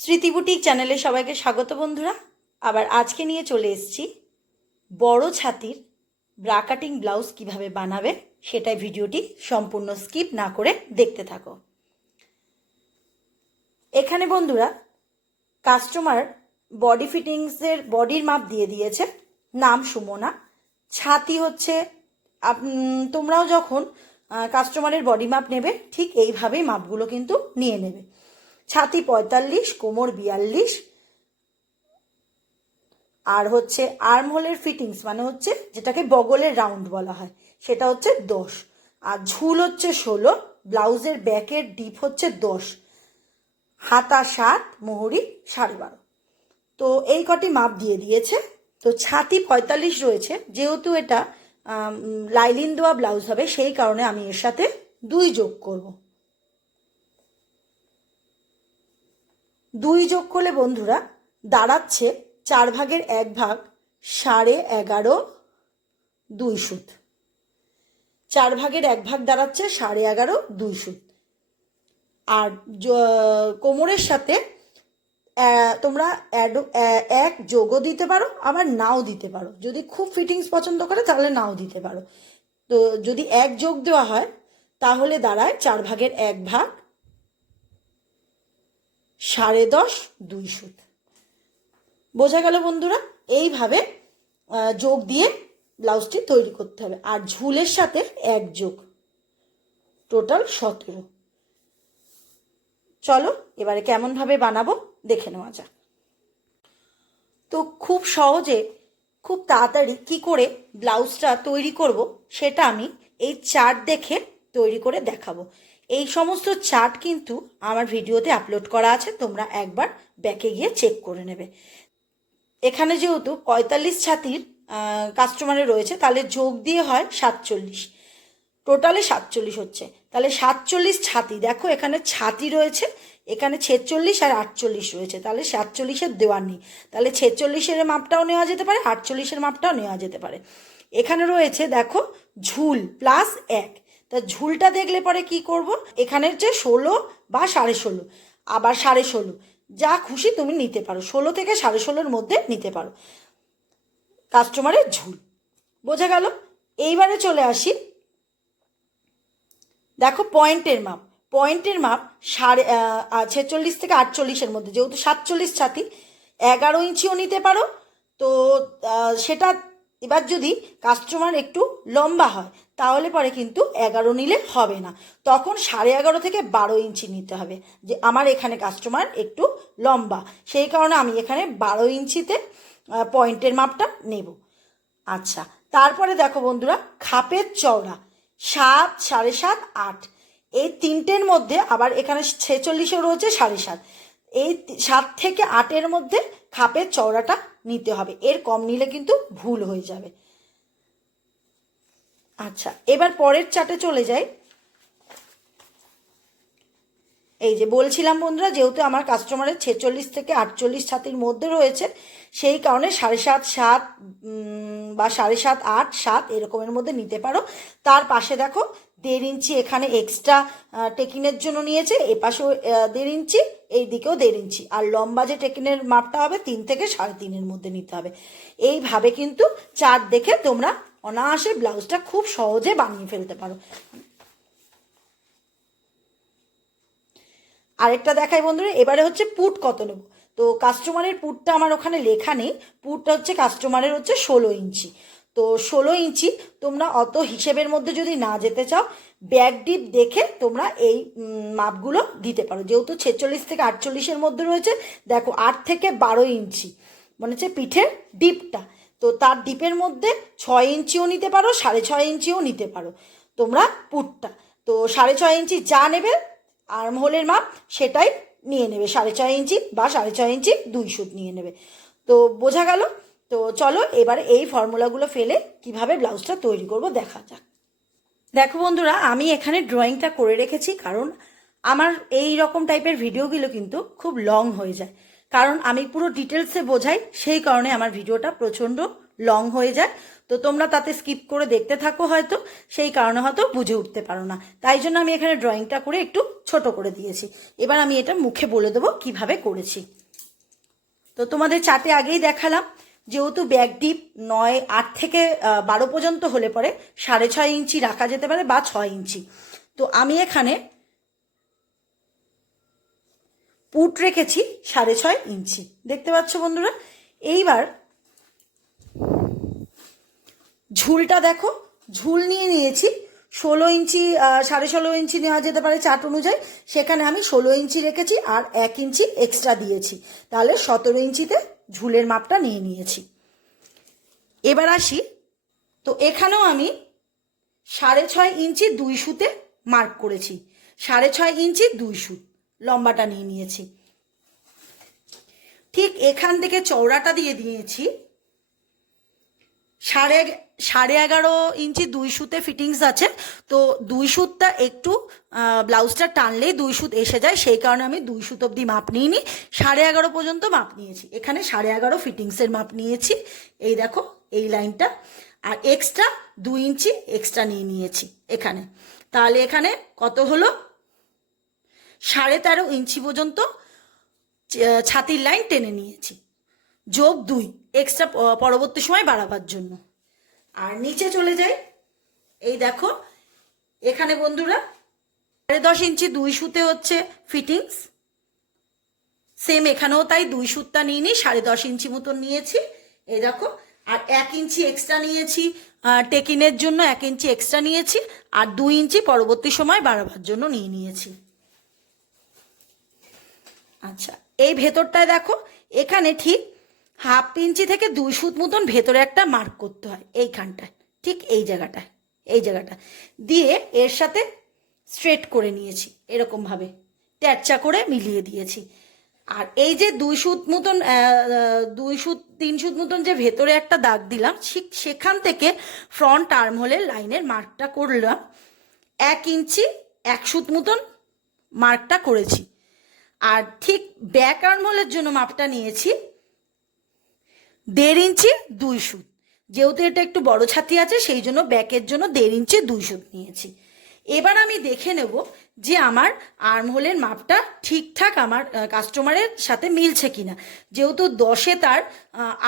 স্মৃতি বুটিক চ্যানেলে সবাইকে স্বাগত বন্ধুরা। আবার আজকে নিয়ে চলে এসেছি বড় ছাতির ব্রা কাটিং ব্লাউজ কীভাবে বানাবে সেটাই ভিডিওটি সম্পূর্ণ স্কিপ না করে দেখতে থাকো। এখানে বন্ধুরা কাস্টমার বডি ফিটিংসের বডির মাপ দিয়ে দিয়েছে। নাম সুমনা। ছাতি হচ্ছে তোমরাও যখন কাস্টমারের বডি মাপ নেবে, ঠিক এইভাবেই মাপগুলো কিন্তু নিয়ে নেবে। ছাতি পঁয়তাল্লিশ, কোমর বিয়াল্লিশ। আর হচ্ছে আর্ম হোলের ফিটিংস মানে হচ্ছে যেটাকে বগলের রাউন্ড বলা হয়, সেটা হচ্ছে দশ। আর ঝুল হচ্ছে ষোলো, ব্লাউজের ব্যাকের ডিপ হচ্ছে দশ। হাতা সাত, মোহরি সাড়ে বারো। তো এই কটি মাপ দিয়ে দিয়েছে। তো ছাতি পঁয়তাল্লিশ রয়েছে, যেহেতু এটা লাইলিন দেওয়া ব্লাউজ হবে, সেই কারণে আমি এর সাথে দুই যোগ করব। দুই যোগ করলে বন্ধুরা দাঁড়াচ্ছে চার ভাগের এক ভাগ সাড়ে এগারো দুই সুত। চার ভাগের এক ভাগ দাঁড়াচ্ছে সাড়ে এগারো দুই সুত। আর কোমরের সাথে তোমরা এক যোগও দিতে পারো, আবার নাও দিতে পারো। যদি খুব ফিটিংস পছন্দ করে, তাহলে নাও দিতে পারো। তো যদি এক যোগ দেওয়া হয়, তাহলে দাঁড়ায় চার ভাগের এক ভাগ সাড়ে দশ, দুই সুত। বোঝা গেল বন্ধুরা? এইভাবে যোগ দিয়ে ব্লাউজটি তৈরি করতে হবে। আর ঝুলের সাথে এক যোগ। টোটাল সতেরো। চলো, এবারে কেমনভাবে বানাবো দেখে নেওয়া যাক। তো খুব সহজে, খুব তাড়াতাড়ি কি করে ব্লাউজটা তৈরি করব সেটা আমি এই চার্ট দেখে তৈরি করে দেখাবো। এই সমস্ত চার্ট কিন্তু আমার ভিডিওতে আপলোড করা আছে, তোমরা একবার ব্যাকে গিয়ে চেক করে নেবে। এখানে যেহেতু পঁয়তাল্লিশ ছাতির কাস্টমারে রয়েছে, তাহলে যোগ দিয়ে হয় সাতচল্লিশ। টোটালে সাতচল্লিশ হচ্ছে। তাহলে সাতচল্লিশ ছাতি, দেখো এখানে ছাতি রয়েছে, এখানে ছেচল্লিশ আর আটচল্লিশ রয়েছে, তাহলে সাতচল্লিশের দেওয়ার নেই। তাহলে ছেচল্লিশের মাপটাও নেওয়া যেতে পারে, আটচল্লিশের মাপটাও নেওয়া যেতে পারে। এখানে রয়েছে, দেখো, ঝুল প্লাস এক। তা ঝুলটা দেখলে পরে কি করব? এখানের হচ্ছে ষোলো বা সাড়ে ষোলো। আবার সাড়ে ষোলো। যা খুশি তুমি নিতে পারো। ষোলো থেকে সাড়ে ষোলোর মধ্যে নিতে পারো। কাস্টমারের ঝুল। বোঝা গেল? এইবারে চলে আসি। দেখো পয়েন্টের মাপ। পয়েন্টের মাপ সাড়ে ছেচল্লিশ থেকে আটচল্লিশের মধ্যে। যেহেতু সাতচল্লিশ ছাতি, এগারো ইঞ্চিও নিতে পারো। তো সেটা এবার যদি কাস্টমার একটু লম্বা হয়, তাহলে পরে কিন্তু এগারো নিলে হবে না। তখন সাড়ে এগারো থেকে বারো ইঞ্চি নিতে হবে, যে আমার এখানে কাস্টমার একটু লম্বা। সেই কারণে আমি এখানে বারো ইঞ্চিতে পয়েন্টের মাপটা নেব। আচ্ছা তারপরে দেখো বন্ধুরা, খাপের চওড়া, সাত, সাড়ে সাত, আট। এই তিনটের মধ্যে আবার এখানে ছেচল্লিশও রয়েছে সাড়ে সাত। এই সাত থেকে আটের মধ্যে খাপের চওড়াটা নিতে হবে। এর কম নিলে কিন্তু ভুল হয়ে যাবে। আচ্ছা এবার পরের চাটে চলে যাই। এই যে বলছিলাম বন্ধুরা, যেহেতু আমার কাস্টমারের ছেচল্লিশ থেকে আটচল্লিশ ছাতির মধ্যে রয়েছে, সেই কারণে সাড়ে সাত সাত বা সাড়ে সাত, আট, সাত এরকমের মধ্যে নিতে পারো। তার পাশে দেখো দেড় ইঞ্চি এখানে এক্সট্রা টেকিনের জন্য নিয়েছে এ পাশেও দেড় ইঞ্চি এই দিকেও দেড় ইঞ্চি। আর লম্বা যে টেকিনের মাপটা হবে, তিন থেকে সাড়ে তিনের মধ্যে নিতে হবে। এইভাবে কিন্তু চার দেখে তোমরা অনায়াসে ব্লাউজটা খুব সহজে বানিয়ে ফেলতে পারো। আরেকটা দেখাই বন্ধুরা, এবারে হচ্ছে পুট কত নেব? তো কাস্টমারের পুটটা আমার ওখানে লেখা নেই, পুটটা হচ্ছে কাস্টমারের হচ্ছে ষোলো ইঞ্চি। তো ষোলো ইঞ্চি, তোমরা অত হিসেবের মধ্যে যদি না যেতে চাও ব্যাক ডিপ দেখে তোমরা এই মাপগুলো দিতে পারো। যেহেতু ছেচল্লিশ থেকে আটচল্লিশের মধ্যে রয়েছে, দেখো আট থেকে বারো ইঞ্চি মানে হচ্ছে পিঠের ডিপটা। তো তার ডিপের মধ্যে ছয় ইঞ্চিও নিতে পারো, সাড়ে ছয় ইঞ্চিও নিতে পারো তোমরা পুটটা। তো সাড়ে ছয় ইঞ্চি যা নেবে আর্ম হোলের মাপ সেটাই নিয়ে নেবে। সাড়ে ছয় ইঞ্চি বা সাড়ে ছয় ইঞ্চি দুই সুত নিয়ে নেবে। তো বোঝা গেল? তো চলো এবার এই ফর্মুলাগুলো ফেলে কীভাবে ব্লাউজটা তৈরি করব দেখা যাক। দেখো বন্ধুরা, আমি এখানে ড্রয়িংটা করে রেখেছি কারণ আমার এই রকম টাইপের ভিডিওগুলো কিন্তু খুব লং হয়ে যায়। কারণ আমি পুরো ডিটেলসে বোঝাই, সেই কারণে আমার ভিডিওটা প্রচণ্ড লং হয়ে যায়। তো তোমরা তাতে স্কিপ করে দেখতে থাকো হয়তো, সেই কারণে হয়তো বুঝে উঠতে পারো না। তাই জন্য আমি এখানে ড্রয়িংটা করে একটু ছোট করে দিয়েছি। এবার আমি এটা মুখে বলে দেবো কীভাবে করেছি। তো তোমাদের চাটে আগেই দেখালাম যেহেতু ব্যাগ ডিপ নয়, আট থেকে বারো পর্যন্ত হলে পরে সাড়ে ছয় ইঞ্চি রাখা যেতে পারে বা ছয় ইঞ্চি। তো আমি এখানে পুট রেখেছি সাড়ে ছয় ইঞ্চি। দেখতে পাচ্ছ বন্ধুরা? এইবার ঝুলটা দেখো। ঝুল নিয়ে নিয়েছি। ষোলো ইঞ্চি সাড়ে ষোলো ইঞ্চি নেওয়া যেতে পারে চার্ট অনুযায়ী। সেখানে আমি ষোলো ইঞ্চি রেখেছি আর এক ইঞ্চি এক্সট্রা দিয়েছি। তাহলে সতেরো ইঞ্চিতে ঝুলের মাপটা নিয়ে নিয়েছি। এবার আসি। তো এখানেও আমি সাড়ে ছয় ইঞ্চি দুই সুতে মার্ক করেছি। সাড়ে ছয় ইঞ্চি দুই সুত লম্বাটা নিয়ে নিয়েছি। ঠিক এখান থেকে চওড়াটা দিয়ে দিয়েছি। সাড়ে সাড়ে এগারো ইঞ্চি দুই সুতে ফিটিংস আছে। তো দুই সুতটা একটু ব্লাউজটা টানলেই দুই সুত এসে যায়, সেই কারণে আমি দুই সুত অবধি মাপ নিইনি। সাড়ে এগারো পর্যন্ত মাপ নিয়েছি। এখানে সাড়ে এগারো ফিটিংসের মাপ নিয়েছি। এই দেখো, এই লাইনটা। আর এক্সট্রা দুই ইঞ্চি এক্সট্রা নিয়ে নিয়েছি এখানে। তাহলে এখানে কত হলো? সাড়ে তেরো ইঞ্চি পর্যন্ত ছাতির লাইন টেনে নিয়েছি। যোগ দুই এক্সট্রা পরবর্তী সময় বাড়াবার জন্য। আর নিচে চলে যাই। এই দেখো, এখানে বন্ধুরা, সাড়ে দশ ইঞ্চি দুই সুতে হচ্ছে ফিটিংস সেম এখানেও তাই, দুই সুতটা নিয়ে নিই, সাড়ে দশ ইঞ্চি মতন নিয়েছি। এই দেখো, আর এক ইঞ্চি এক্সট্রা নিয়েছি টেকিনের জন্য এক ইঞ্চি এক্সট্রা নিয়েছি, আর দুই ইঞ্চি পরবর্তী সময় বাড়াবার জন্য নিয়ে নিয়েছি। আচ্ছা এই ভেতরটায় দেখো, এখানে ঠিক হাফ ইঞ্চি থেকে দুই সুত মতন ভেতরে একটা মার্ক করতে হয় এইখানটায়, ঠিক এই জায়গাটায়, এই জায়গাটা দিয়ে এর সাথে স্ট্রেট করে নিয়েছি, এরকমভাবে ট্যাচা করে মিলিয়ে দিয়েছি। আর এই যে দুই সুত মতন দুই সুত তিন সুত মতন যে ভেতরে একটা দাগ দিলাম, ঠিক সেখান থেকে ফ্রন্ট আর্ম হোলের লাইনের মার্কটা করলাম। এক ইঞ্চি, এক সুত মতন মার্কটা করেছি। আর ঠিক ব্যাক আর্মহোলের জন্য মাপটা নিয়েছি দেড় ইঞ্চি, দুই সুত। যেহেতু এটা একটু বড় ছাতি আছে, সেই জন্য ব্যাকের জন্য দেড় ইঞ্চি, দুই সুত নিয়েছি। এবার আমি দেখে নেব যে আমার আর্মহোলের মাপটা ঠিকঠাক আমার কাস্টমারের সাথে মিলছে কিনা। যেহেতু দশে তার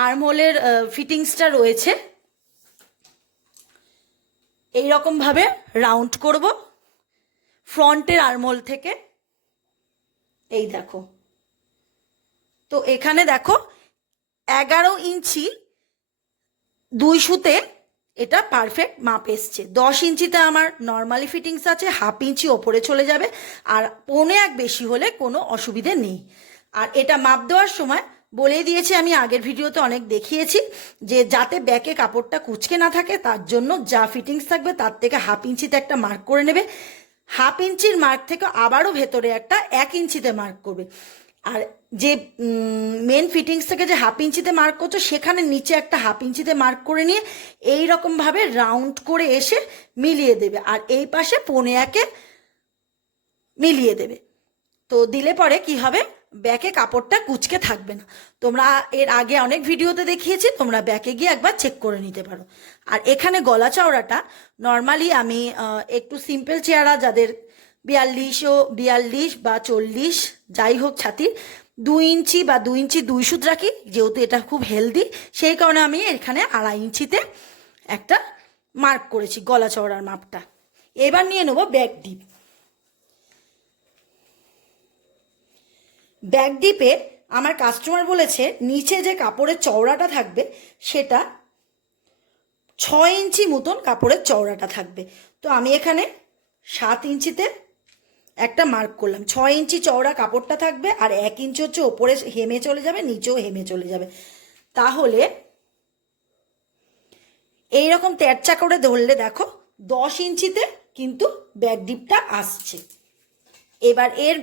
আর্মহোলের ফিটিংসটা রয়েছে এই রকমভাবে রাউন্ড করব ফ্রন্টের আর্মহোল থেকে, এই দেখো। তো এখানে দেখো এগারো ইঞ্চি দুই সুতে এটা পারফেক্ট মাপ এসছে। দশ ইঞ্চিতে আমার নর্মালি ফিটিংস আছে হাফ ইঞ্চি ওপরে চলে যাবে, আর পৌনে এক বেশি হলে কোনো অসুবিধে নেই। আর এটা মাপ দেওয়ার সময় বলেই দিয়েছি, আমি আগের ভিডিওতে অনেক দেখিয়েছি যে যাতে ব্যাকে কাপড়টা কুচকে না থাকে, তার জন্য যা ফিটিংস থাকবে তার থেকে হাফ ইঞ্চিতে একটা মার্ক করে নেবে। হাফ ইঞ্চির মার্ক থেকে আবারও ভেতরে একটা এক ইঞ্চিতে মার্ক করবে। আর যে মেন ফিটিংস থেকে যে হাফ ইঞ্চিতে মার্ক করছ, সেখানে নিচে একটা হাফ ইঞ্চিতে মার্ক করে নিয়ে এই রকমভাবে রাউন্ড করে এসে মিলিয়ে দেবে। আর এই পাশে পৌনে একে মিলিয়ে দেবে। তো দিলে পরে কি হবে? ব্যাকে কাপড়টা কুচকে থাকবে না। তোমরা এর আগে অনেক ভিডিওতে দেখিয়েছি, তোমরা ব্যাকে গিয়ে একবার চেক করে নিতে পারো। আর এখানে গলা চওড়াটা নর্মালি আমি একটু সিম্পল চেহারা যাদের বিয়াল্লিশও বিয়াল্লিশ বা চল্লিশ, যাই হোক ছাতির, দু ইঞ্চি বা দু ইঞ্চি দুই সুদ রাখি, যেহেতু এটা খুব হেলদি সেই কারণে আমি এখানে আড়াই ইঞ্চিতে একটা মার্ক করেছি, গলা চওড়ার মাপটা। এবার নিয়ে নেব ব্যাক ডিপ ব্যাক ডিপে আমার কাস্টমার বলেছে, নিচে যে কাপড়ের চওড়াটা থাকবে, সেটা ছয় ইঞ্চি মতন কাপড়ের চওড়াটা থাকবে। তো আমি এখানে সাত ইঞ্চিতে একটা মার্ক করলাম। ছয় ইঞ্চি চওড়া কাপড়টা থাকবে আর এক ইঞ্চি হচ্ছে ওপরে হেমে চলে যাবে, নিচেও হেমে চলে যাবে। তাহলে এই রকম তেরচা করে ধরলে দেখো, দশ ইঞ্চিতে কিন্তু ব্যাক ডিপটা আসছে। এবার এর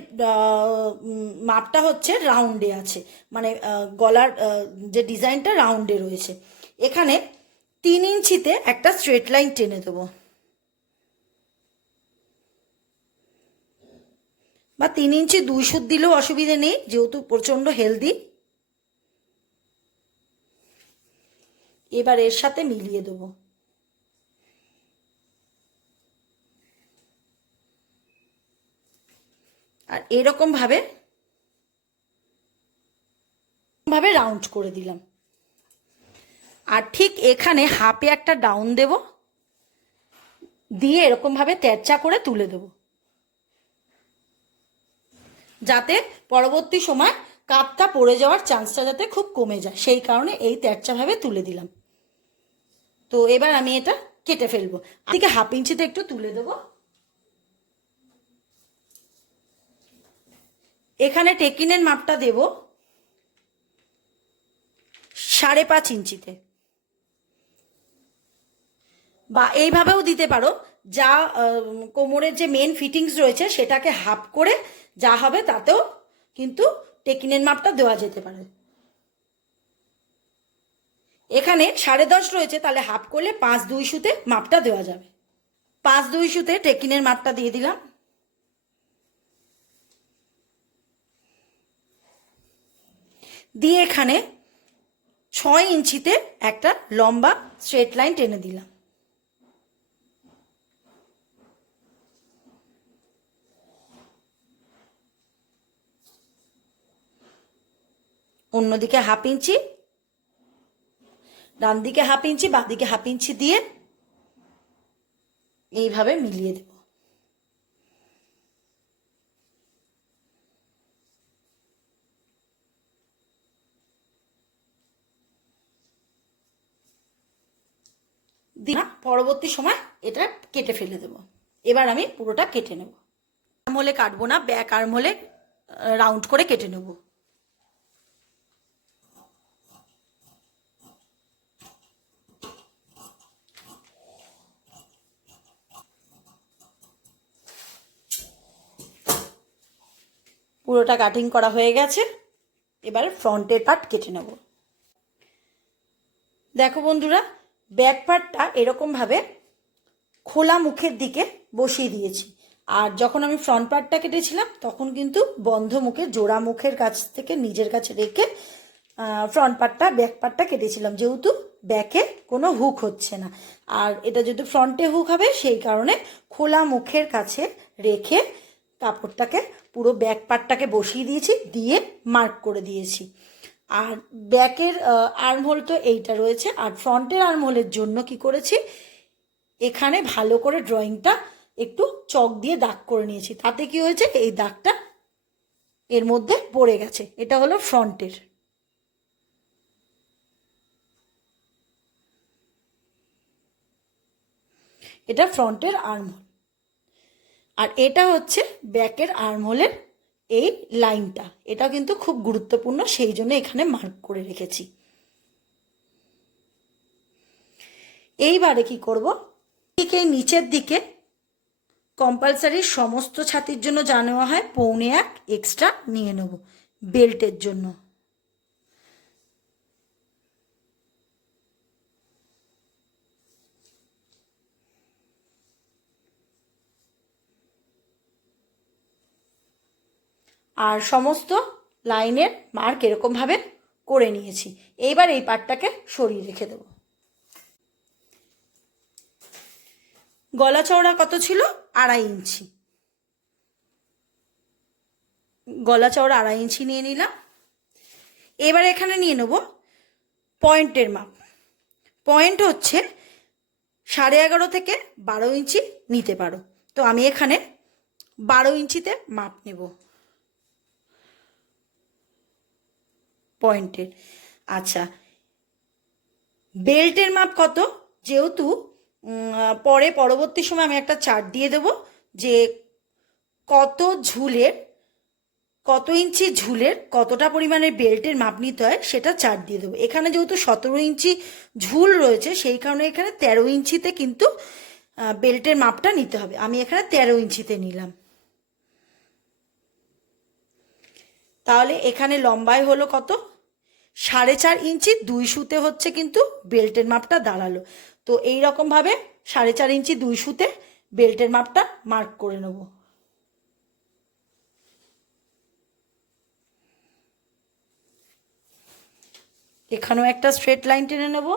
মাপটা হচ্ছে রাউন্ডে আছে। মানে গলার যে ডিজাইনটা রাউন্ডে রয়েছে। এখানে তিন ইঞ্চিতে একটা স্ট্রেট লাইন টেনে দেবো। বা তিন ইঞ্চি দুই সুদ দিলেও অসুবিধে নেই, যেহেতু প্রচণ্ড হেলদি এবার এর সাথে মিলিয়ে দেবো। আর এরকম ভাবে ভাবে রাউন্ড করে দিলাম। আর ঠিক এখানে হাফে একটা ডাউন দেব, দিয়ে এরকমভাবে তেরচা করে তুলে দেব। যাতে পরবর্তী সময় কাপটা পড়ে যাওয়ার চান্সটা যাতে খুব কমে যায়। সেই কারণে এই তেরচাভাবে তুলে দিলাম। তো এবার আমি এটা কেটে ফেলব। থেকে হাফ ইঞ্চিতে একটু তুলে দেবো। এখানে টেকিনের মাপটা দেব সাড়ে পাঁচ ইঞ্চিতে। বা এইভাবেও দিতে পারো। যা কোমরের যে মেন ফিটিংস রয়েছে সেটাকে হাফ করে যা হবে তাতেও কিন্তু টেকিনের মাপটা দেওয়া যেতে পারে। এখানে সাড়ে দশ রয়েছে, তাহলে হাফ করলে পাঁচ দুই সুতে মাপটা দেওয়া যাবে। পাঁচ দুই সুতে টেকিনের মাপটা দিয়ে দিলাম। দিয়ে এখানে ছয় ইঞ্চিতে একটা লম্বা স্ট্রেট লাইন টেনে দিলাম। অন্যদিকে হাফ ইঞ্চি, ডান দিকে হাফ ইঞ্চি বাঁদিকে হাফ ইঞ্চি দিয়ে এইভাবে মিলিয়ে দেব। দিনা পরবর্তী সময় এটা কেটে ফেলে দেব। এবার আমি পুরোটা কেটে নেব। আর্মহোলে কাটবো না, ব্যাক আর্মহোলে রাউন্ড করে কেটে নেব। পুরোটা কাটিং করা হয়ে গেছে। এবার ফ্রন্টের পার্ট কেটে নেব। দেখো বন্ধুরা ব্যাক পার্টটা এরকমভাবে খোলা মুখের দিকে বসিয়ে দিয়েছি। আর যখন আমি ফ্রন্ট পার্টটা কেটেছিলাম, তখন কিন্তু বন্ধ মুখে, জোড়া মুখের কাছ থেকে নিজের কাছে রেখে ফ্রন্ট পার্টটা ব্যাক পার্টটা কেটেছিলাম। যেহেতু ব্যাকে কোনো হুক হচ্ছে না। আর এটা যেহেতু ফ্রন্টে হুক হবে, সেই কারণে খোলা মুখের কাছে রেখে কাপড়টাকে পুরো ব্যাক পার্টটাকে বসিয়ে দিয়েছি, দিয়ে মার্ক করে দিয়েছি। আর ব্যাকের আর্মহোল তো এইটা রয়েছে। আর ফ্রন্টের আর্মহোলের জন্য কি করেছি? এখানে ভালো করে ড্রয়িংটা একটু চক দিয়ে দাগ করে নিয়েছি। তাতে কি হয়েছে? এই দাগটা এর মধ্যে পড়ে গেছে। এটা হলো ফ্রন্টের এটা ফ্রন্টের আর্মহোল আর এটা হচ্ছে ব্যাকের আর্মহোলের এই লাইনটা। এটা কিন্তু খুব গুরুত্বপূর্ণ, সেই জন্য এখানে মার্ক করে রেখেছি। এইবারে কি করব? ঠিক এই নিচের দিকে কম্পালসারি সমস্ত ছাতির জন্য নেওয়া হয়, পৌনে এক এক্সট্রা নিয়ে নেব বেল্টের জন্য। আর সমস্ত লাইনের মার্ক এরকমভাবে করে নিয়েছি। এইবার এই পার্টটাকে সরিয়ে রেখে দেব। গলা চওড়া কত ছিল? আড়াই ইঞ্চি। গলা চওড়া আড়াই ইঞ্চি নিয়ে নিলাম। এবার এখানে নিয়ে নেব পয়েন্টের মাপ। পয়েন্ট হচ্ছে সাড়ে এগারো থেকে বারো ইঞ্চি নিতে পারো। তো আমি এখানে বারো ইঞ্চিতে মাপ নেব। পয়েন্টের। আচ্ছা বেল্টের মাপ কত? যেহেতু পরে পরবর্তী সময় আমি একটা চার্ট দিয়ে দেব যে কত ঝুলের, কত ইঞ্চি ঝুলের কতটা পরিমাণের বেল্টের মাপ নিতে হয় সেটা চার্ট দিয়ে দেবো। এখানে যেহেতু সতেরো ইঞ্চি ঝুল রয়েছে, সেই কারণে এখানে তেরো ইঞ্চিতে কিন্তু বেল্টের মাপটা নিতে হবে। আমি এখানে তেরো ইঞ্চিতে নিলাম। তাহলে এখানে লম্বায় হলো কত? সাড়ে চার ইঞ্চি দুই সুতে হচ্ছে কিন্তু বেল্টের মাপটা দাঁড়াল। তো এই রকমভাবে সাড়ে চার ইঞ্চি দুই সুতে বেল্টের মাপটা মার্ক করে নেব। এখানেও একটা স্ট্রেট লাইন টেনে নেব।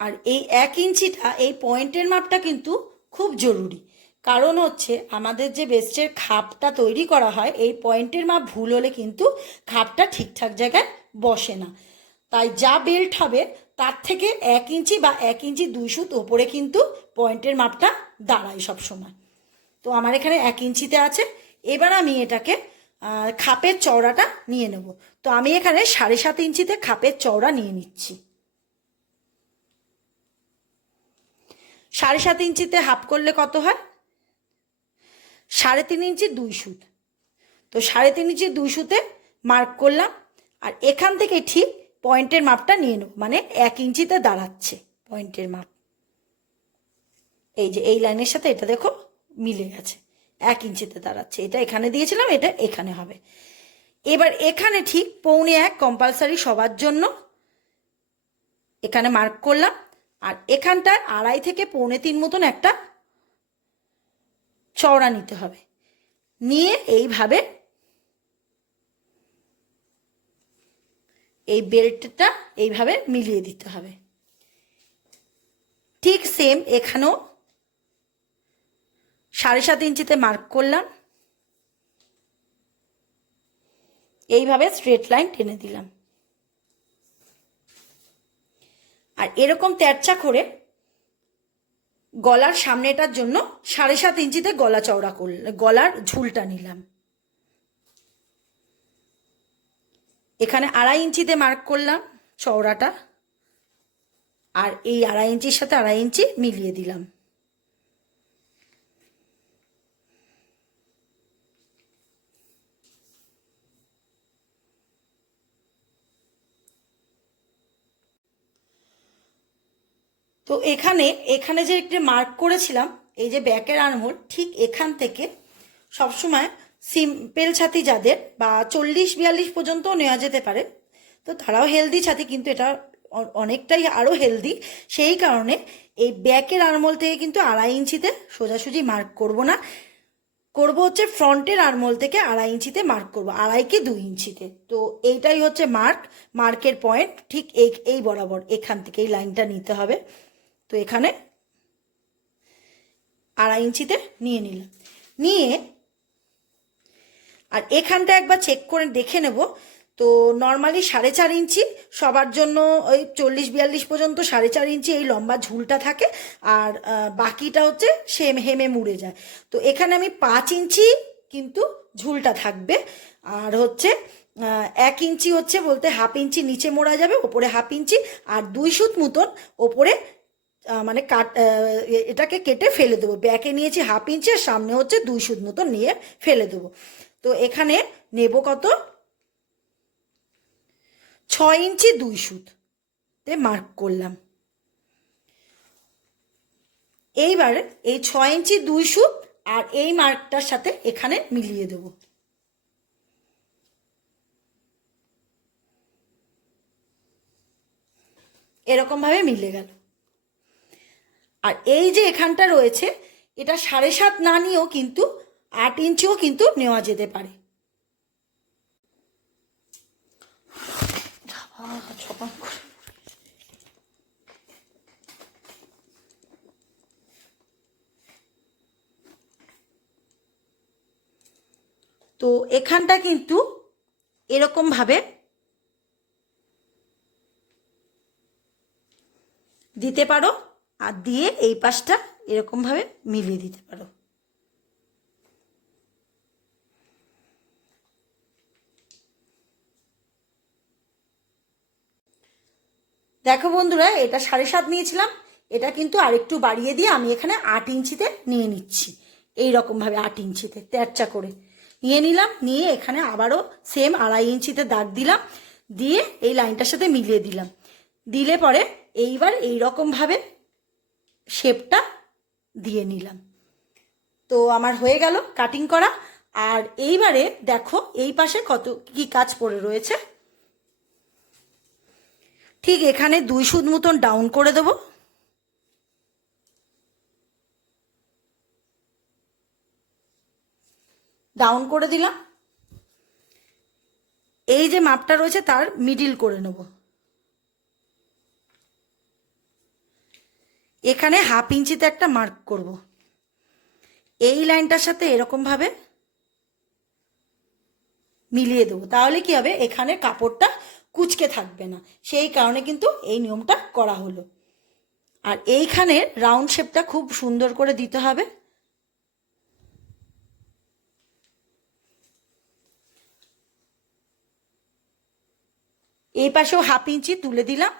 আর এই এক ইঞ্চিটা, এই পয়েন্টের মাপটা কিন্তু খুব জরুরি। কারণ হচ্ছে আমাদের যে বেস্টের খাপটা তৈরি করা হয়, এই পয়েন্টের মাপ ভুল হলে কিন্তু খাপটা ঠিকঠাক জায়গায় বসে না। তাই যা বেল্ট হবে, তার থেকে এক ইঞ্চি বা এক ইঞ্চি দুই সুত ওপরে কিন্তু পয়েন্টের মাপটা দাঁড়ায় সব সময় তো আমার এখানে এক ইঞ্চিতে আছে। এবার আমি এটাকে খাপের চওড়াটা নিয়ে নেব। তো আমি এখানে সাড়ে সাত ইঞ্চিতে খাপের চওড়া নিয়ে নিচ্ছি। সাড়ে সাত ইঞ্চিতে হাফ করলে কত হয়? সাড়ে তিন ইঞ্চি দুই সুত। তো সাড়ে তিন ইঞ্চি দুই সুতে মার্ক করলাম, আর এখান থেকে ঠিক পয়েন্টের মাপটা নিয়ে নেব মানে এক ইঞ্চিতে দাঁড়াচ্ছে পয়েন্টের মাপ। এই যে এই লাইনের সাথে এটা দেখো মিলে গেছে, এক ইঞ্চিতে দাঁড়াচ্ছে। এটা এখানে দিয়েছিলাম, এটা এখানে হবে। এবার এখানে ঠিক পৌনে এক কম্পালসারি সবার জন্য এখানে মার্ক করলাম, আর এখানটায় আড়াই থেকে পৌনে তিন মতন একটা চওড়া নিতে হবে। নিয়ে এইভাবে এই বেল্টটা এইভাবে মিলিয়ে দিতে হবে। ঠিক সেম এখানেও সাড়ে সাত ইঞ্চিতে মার্ক করলাম। এইভাবে স্ট্রেট লাইন টেনে দিলাম। আর এরকম তেরচা করে গলার সামনেটার জন্য সাড়ে সাত ইঞ্চিতে গলা চওড়া করল, গলার ঝুলটা নিলাম। এখানে আড়াই ইঞ্চিতে মার্ক করলাম চওড়াটা। আর এই আড়াই ইঞ্চির সাথে আড়াই ইঞ্চি মিলিয়ে দিলাম। তো এখানে এখানে যে একটি মার্ক করেছিলাম, এই যে ব্যাকের আর্মহোল ঠিক এখান থেকে সবসময় সিম্পল ছাতি যাদের, বা চল্লিশ, বিয়াল্লিশ পর্যন্তও নেওয়া যেতে পারে। তো তারাও হেলদি ছাতি, কিন্তু এটা অনেকটাই আরও হেলদি সেই কারণে এই ব্যাকের আর্মহোল থেকে কিন্তু আড়াই ইঞ্চিতে সোজাসুজি মার্ক করব না। করব হচ্ছে ফ্রন্টের আর্মহোল থেকে আড়াই ইঞ্চিতে মার্ক করব, আড়াই কি দুই ইঞ্চিতে। তো এইটাই হচ্ছে মার্ক মার্কের পয়েন্ট ঠিক এই এই বরাবর এখান থেকে এই লাইনটা নিতে হবে। তো এখানে আড়াই ইঞ্চিতে নিয়ে নিলাম। নিয়ে আর এখানটা একবার চেক করে দেখে নেব। তো নর্মালি সাড়ে চার ইঞ্চি, সবার জন্য ওই চল্লিশ বিয়াল্লিশ পর্যন্ত সাড়ে চার ইঞ্চি এই লম্বা ঝুলটা থাকে। আর বাকিটা হচ্ছে সেম হেমে মুড়ে যায়। তো এখানে আমি পাঁচ ইঞ্চি কিন্তু ঝুলটা থাকবে। আর হচ্ছে এক ইঞ্চি হচ্ছে বলতে হাফ ইঞ্চি নিচে মোড়া যাবে, ওপরে হাফ ইঞ্চি। আর দুই সুত মতন ওপরে মানে কাট এটাকে কেটে ফেলে দেবো। ব্যাকে নিয়েছি হাফ ইঞ্চি আর সামনে হচ্ছে দুই সুত মতো নিয়ে ফেলে দেবো। তো এখানে নেব কত? ছয় ইঞ্চি দুই সুত তে মার্ক করলাম। এইবার এই ছয় ইঞ্চি দুই সুত আর এই মার্কটার সাথে এখানে মিলিয়ে দেব। এরকমভাবে মিলে গেল। আর এই যে এখানটা রয়েছে, এটা সাড়ে সাত না নিয়েও কিন্তু আট ইঞ্চিও কিন্তু নেওয়া যেতে পারে। তো এখানটা কিন্তু এরকমভাবে দিতে পারো আর দিয়ে এই পাশটা এরকমভাবে মিলিয়ে দিতে পারো। দেখো বন্ধুরা, এটা সাড়ে সাত নিয়েছিলাম। এটা কিন্তু আরেকটু বাড়িয়ে দিয়ে আমি এখানে আট ইঞ্চিতে নিয়ে নিচ্ছি। এই রকমভাবে আট ইঞ্চিতে, তেরচা করে। নিয়ে নিলাম, নিয়ে এখানে আবারও সেম আড়াই ইঞ্চিতে দাগ দিলাম। দিয়ে এই লাইনটার সাথে মিলিয়ে দিলাম। দিলে পরে এইবার এই রকমভাবে শেপটা দিয়ে নিলাম। তো আমার হয়ে গেল কাটিং করা। আর এইবারে দেখো এই পাশে কত কি কাজ পড়ে রয়েছে। ঠিক এখানে দুই সুদ মতন ডাউন করে দেব। ডাউন করে দিলাম। এই যে মাপটা রয়েছে তার মিডিল করে নেব। এখানে হাফ ইঞ্চিতে একটা মার্ক করব। এই লাইনটার সাথে এরকমভাবে মিলিয়ে দেবো। তাহলে কি হবে? এখানে কাপড়টা কুচকে থাকবে না। সেই কারণে কিন্তু এই নিয়মটা করা হলো। আর এইখানে রাউন্ড শেপটা খুব সুন্দর করে দিতে হবে। এই পাশেও হাফ ইঞ্চি তুলে দিলাম।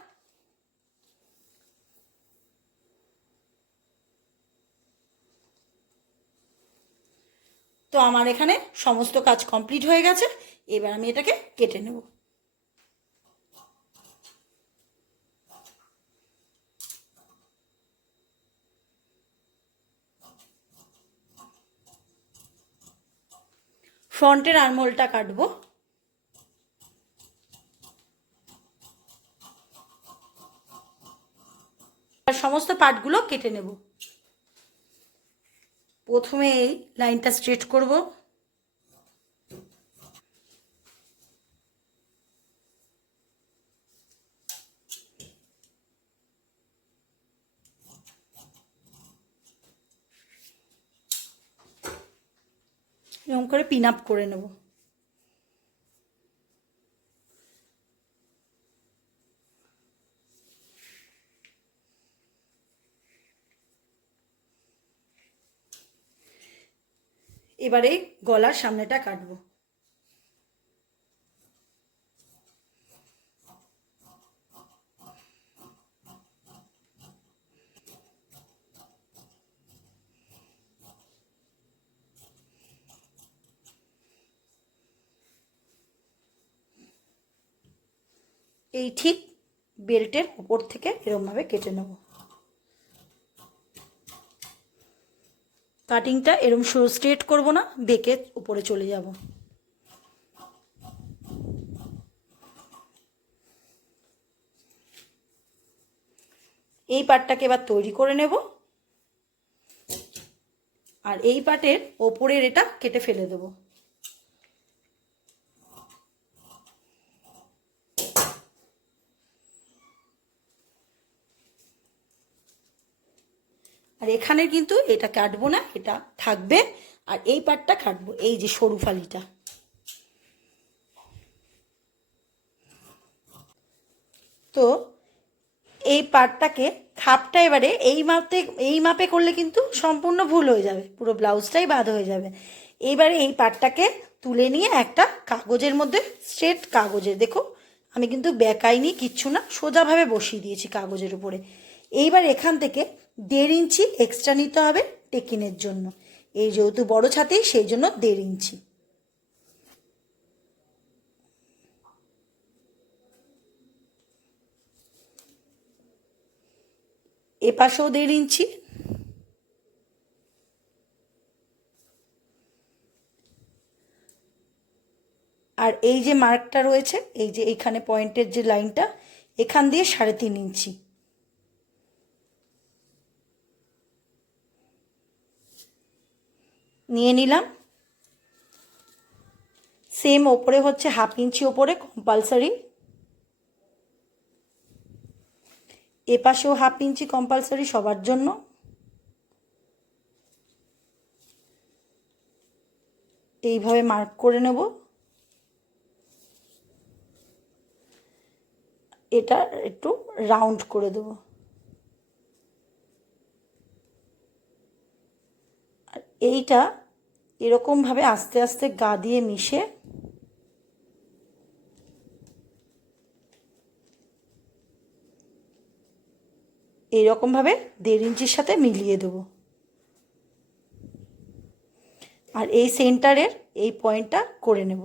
তো আমার এখানে সমস্ত কাজ কমপ্লিট হয়ে গেছে। এবার আমি এটাকে কেটে নেব। ফ্রন্টের আরমোলটা কাটবো। সমস্ত পার্টগুলো কেটে নেব। প্রথমে এই লাইনটা স্ট্রেট করব। এরকম করে পিন আপ করে নেব। এবারে গলার সামনেটা কাটবো। এই ঠিক বেল্টের ওপর থেকে এরমভাবে কেটে নেব। কাটিংটা এরম স্ট্রেট করব না, বেঁকে উপরে চলে যাব। এই পাটটাকে এবার তৈরি করে নেব। আর এই পাটের ওপরের এটা কেটে ফেলে দেবো। আর এখানে কিন্তু এটা কাটবো না, এটা থাকবে। আর এই পাটটা কাটবো, এই যে সরু ফালিটা। তো এই পাটটাকে খাপটা এবারে এই মাপে এই মাপে করলে কিন্তু সম্পূর্ণ ভুল হয়ে যাবে, পুরো ব্লাউজটাই বাদ হয়ে যাবে। এইবারে এই পাটটাকে তুলে নিয়ে একটা কাগজের মধ্যে স্ট্রেট কাগজে, দেখো, আমি কিন্তু বেকাইনি, কিচ্ছু না, সোজাভাবে বসিয়ে দিয়েছি কাগজের উপরে। এইবার এখান থেকে দেড় ইঞ্চি এক্সট্রা নিতে হবে টেকিনের জন্য। এই যেহেতু বড় ছাতেই সেই জন্য দেড় ইঞ্চি। এপাশেও দেড় ইঞ্চি। আর এই যে মার্কটা রয়েছে, এই যে এইখানে পয়েন্টের যে লাইনটা এখান দিয়ে সাড়ে তিন ইঞ্চি। নিয়ে নিলাম। সেম ওপরে হচ্ছে হাফ ইঞ্চি ওপরে কম্পালসারি এপাশেও হাফ ইঞ্চি কম্পালসারি সবার জন্য। এইভাবে মার্ক করে নেব। এটা একটু রাউন্ড করে দেবো আর এইটা এরকমভাবে আস্তে আস্তে গা দিয়ে মিশে এইরকমভাবে দেড় ইঞ্চির সাথে মিলিয়ে দেবো। আর এই সেন্টারের এই পয়েন্টটা করে নেব।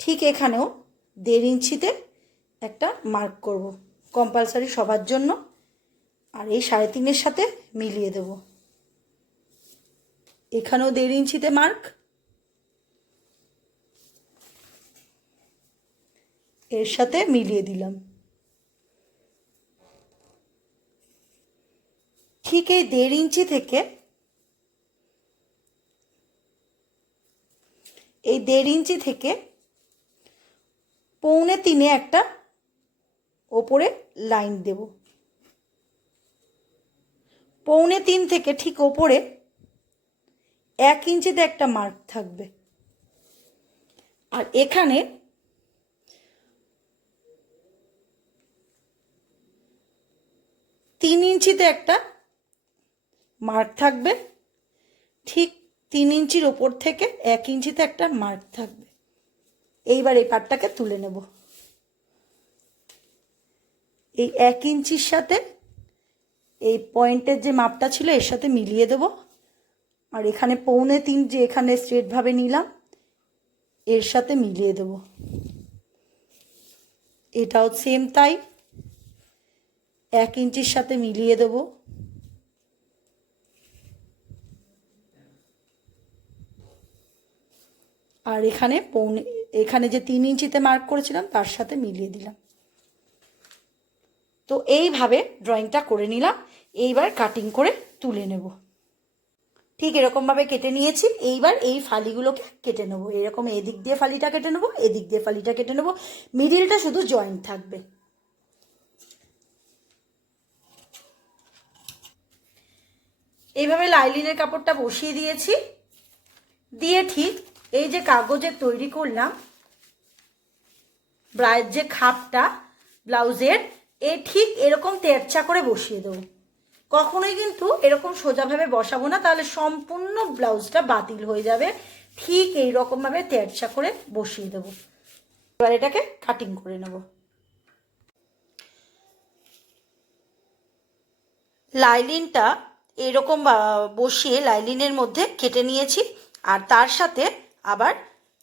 ঠিক এখানেও দেড় ইঞ্চিতে একটা মার্ক করব। কম্পালসারি সবার জন্য। আর এই সাড়ে তিনের সাথে মিলিয়ে দেব। এখানেও দেড় ইঞ্চিতে মার্ক। এর সাথে মিলিয়ে দিলাম। ঠিক এই দেড় ইঞ্চি থেকে এই দেড় ইঞ্চি থেকে পৌনে তিনে একটা ওপরে লাইন দেব। পৌনে তিন থেকে ঠিক ওপরে এক ইঞ্চিতে একটা মার্ক থাকবে। আর এখানে তিন ইঞ্চিতে একটা মার্ক থাকবে। ঠিক তিন ইঞ্চির ওপর থেকে এক ইঞ্চিতে একটা মার্ক থাকবে। এইবার এই পাটটাকে তুলে নেব। এই এক ইঞ্চির সাথে এই পয়েন্টের যে মাপটা ছিল, এর সাথে মিলিয়ে দেব। আর এখানে পৌনে তিন যে এখানে স্ট্রেটভাবে নিলাম, এর সাথে মিলিয়ে দেব। এটাও সেম তাই। এক ইঞ্চির সাথে মিলিয়ে দেব। আর এখানে পৌনে, এখানে যে তিন ইঞ্চিতে মার্ক করেছিলাম, তার সাথে মিলিয়ে দিলাম। তো এইভাবে ড্রয়িংটা করে নিলাম। এইবার কাটিং করে তুলে নেব। ঠিক এরকমভাবে কেটে নিয়েছি। এইবার এই ফালিগুলোকে কেটে নেব। এরকম এদিক দিয়ে ফালিটা কেটে নেব, এদিক দিয়ে ফালিটা কেটে নেব। মিডিলটা শুধু জয়েন্ট থাকবে। এইভাবে লাইলিনের কাপড়টা বসিয়ে দিয়েছি। দিয়ে ঠিক এই যে কাগজের তৈরি করলাম ব্রায়ের যে খাপটা, ব্লাউজের এ ঠিক এরকম তেরচা করে বসিয়ে দেবো। কখনোই কিন্তু এরকম সোজাভাবে বসাবো না, তাহলে সম্পূর্ণ ব্লাউজটা বাতিল হয়ে যাবে। ঠিক এই রকমভাবে তেরচা করে বসিয়ে দেবো। এবার এটাকে কাটিং করে নেব। লাইলিনটা এরকম বসিয়ে লাইলিনের মধ্যে কেটে নিয়েছি, আর তার সাথে আবার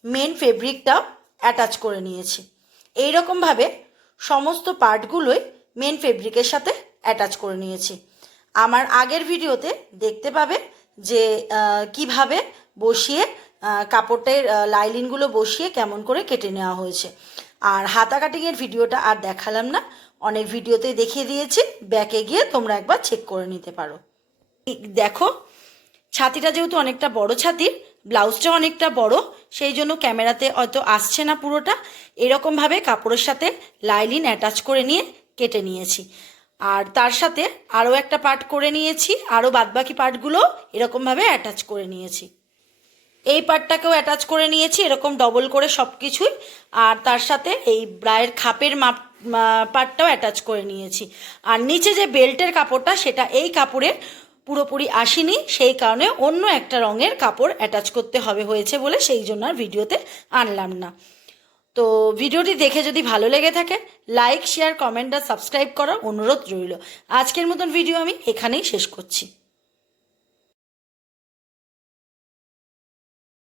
মেন ফেব্রিকটাও অ্যাটাচ করে নিয়েছি। এই রকমভাবে সমস্ত পার্টগুলোই মেন ফেব্রিকের সাথে অ্যাটাচ করে নিয়েছি। আমার আগের ভিডিওতে দেখতে পাবে যে কীভাবে বসিয়ে কাপড়টার লাইলিনগুলো বসিয়ে কেমন করে কেটে নেওয়া হয়েছে। আর হাতা কাটিংয়ের ভিডিওটা আর দেখালাম না, অনেক ভিডিওতে দেখিয়ে দিয়েছি। ব্যাকে গিয়ে তোমরা একবার চেক করে নিতে পারো। দেখো, ছাতিটা যেহেতু অনেকটা বড় ছাতির ব্লাউজটা অনেকটা বড়, সেই জন্য ক্যামেরাতে হয়তো আসছে না পুরোটা। এরকমভাবে কাপড়ের সাথে লাইলিন অ্যাটাচ করে নিয়ে কেটে নিয়েছি। আর তার সাথে আরও একটা পার্ট করে নিয়েছি, আরও বাদবাকি পার্টগুলো এরকমভাবে অ্যাটাচ করে নিয়েছি। এই পার্টটাকেও অ্যাটাচ করে নিয়েছি, এরকম ডবল করে সব কিছুই আর তার সাথে এই ব্রায়ের খাপের মাপ পার্টটাও অ্যাটাচ করে নিয়েছি। আর নিচে যে বেল্টের কাপড়টা, সেটা এই কাপড়ে পুরোপুরি আসেনি, সেই কারণে অন্য একটা রঙের কাপড় অ্যাটাচ করতে হবে হয়েছে বলে সেই জন্য আর ভিডিওতে আনলাম না। তো ভিডিওটি দেখে যদি ভালো লেগে থাকে লাইক শেয়ার কমেন্ট আর সাবস্ক্রাইব করার অনুরোধ রইল। আজকের মতন ভিডিও আমি এখানেই শেষ করছি।